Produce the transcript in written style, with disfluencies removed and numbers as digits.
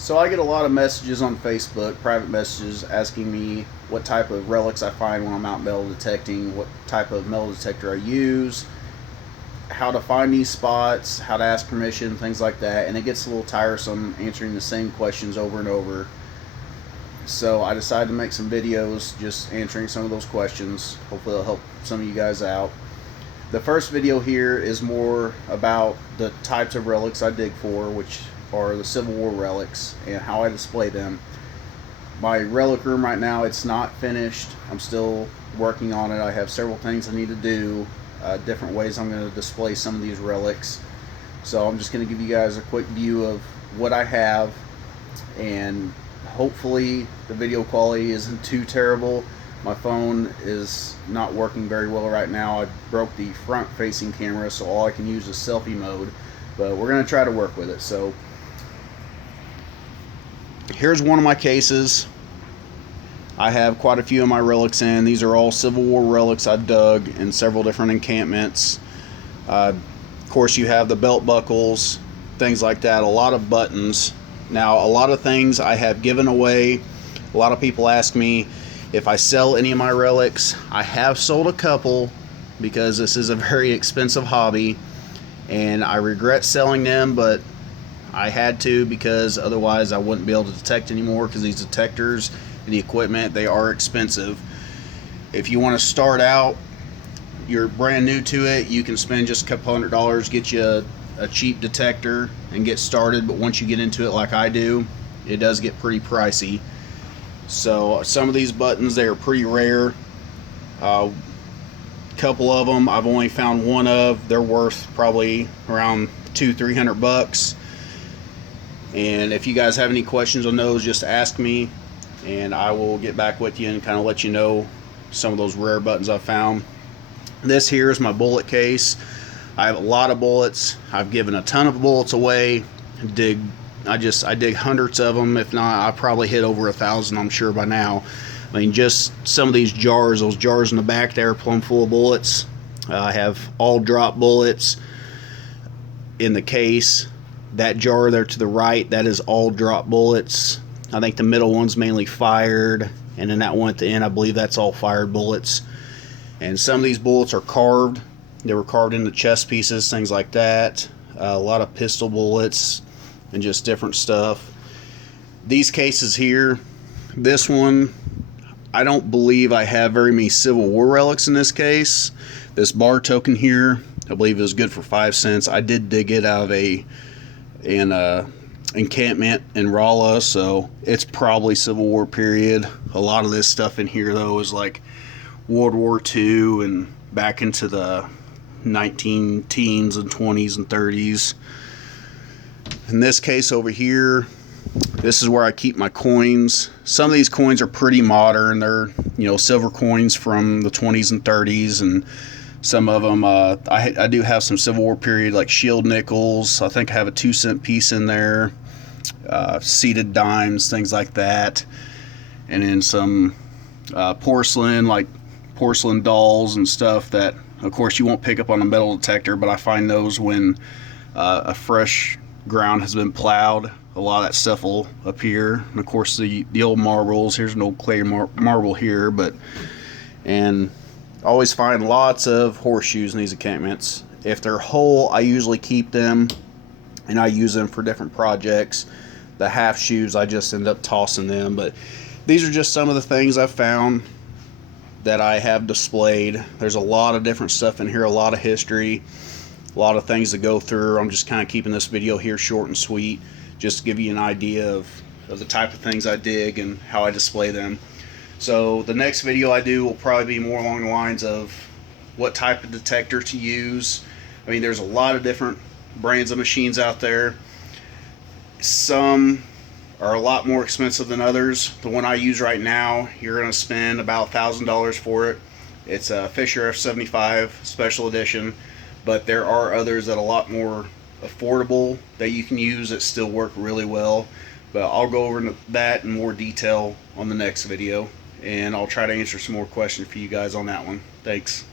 So I get a lot of messages on Facebook, private messages, asking me what type of relics I find when I'm out metal detecting, what type of metal detector I use, how to find these spots, how to ask permission, things like that. And it gets a little tiresome answering the same questions over and over. So I decided to make some videos just answering some of those questions. Hopefully it'll help some of you guys out. The first video here is more about the types of relics I dig for, which are the Civil War relics, and how I display them. My relic room right now, it's not finished. I'm still working on it. I have several things I need to do, different ways I'm going to display some of these relics. So I'm just going to give you guys a quick view of what I have, and hopefully the video quality isn't too terrible. My phone is not working very well right now. I broke the front facing camera, so all I can use is selfie mode, but we're going to try to work with it. So here's one of my cases. I have quite a few of my relics in. These are all Civil War relics I've dug in several different encampments. Of course, you have the belt buckles, things like that, a lot of buttons. Now, a lot of things I have given away. A lot of people ask me if I sell any of my relics. I have sold a couple because this is a very expensive hobby, and I regret selling them, but I had to because otherwise I wouldn't be able to detect anymore, because these detectors and the equipment, they are expensive. If you want to start out, you're brand new to it, you can spend just a couple $100, get you a cheap detector and get started, but once you get into it like I do, it does get pretty pricey. So some of these buttons, they are pretty rare. Couple of them I've only found one of. They're worth probably around $200-300. And if you guys have any questions on those, just ask me and I will get back with you and kind of let you know some of those rare buttons I found. This here is my bullet case. I have a lot of bullets. I've given a ton of bullets away. I dig hundreds of them. If not, I probably hit over 1,000, I'm sure by now. I mean, just some of these jars, those jars in the back there, plumb full of bullets. I have all drop bullets in the case. That jar there to the right, that is all drop bullets. I think the middle one's mainly fired, and then that one at the end, I believe that's all fired bullets. And some of these bullets are carved. They were carved into chest pieces, things like that. A lot of pistol bullets and just different stuff. These cases here, this one, I don't believe I have very many Civil War relics in this case. This bar token here, I believe it was good for 5 cents. I did dig it out of an encampment in Rolla, so it's probably Civil War period. A lot of this stuff in here though is like World War II and back into the 19 teens and 20s and 30s. In this case over here, this is where I keep my coins. Some of these coins are pretty modern. They're, silver coins from the 20s and 30s, and some of them, I do have some Civil War period, like shield nickels. I think I have a 2-cent piece in there, seated dimes, things like that. And then some porcelain, like porcelain dolls and stuff that, of course, you won't pick up on a metal detector, but I find those when a fresh ground has been plowed. A lot of that stuff will appear. And of course, the old marbles. Here's an old clay marble here, and I always find lots of horseshoes in these encampments. If they're whole, I usually keep them and I use them for different projects. The half shoes, I just end up tossing them. But these are just some of the things I've found that I have displayed. There's a lot of different stuff in here, a lot of history, a lot of things to go through. I'm just kind of keeping this video here short and sweet, just to give you an idea of the type of things I dig and how I display them. So the next video I do will probably be more along the lines of what type of detector to use. I mean, there's a lot of different brands of machines out there. Some are a lot more expensive than others. The one I use right now, you're going to spend about $1,000 for it. It's a Fisher F75 Special Edition, but there are others that are a lot more affordable that you can use that still work really well. But I'll go over that in more detail on the next video, and I'll try to answer some more questions for you guys on that one. Thanks.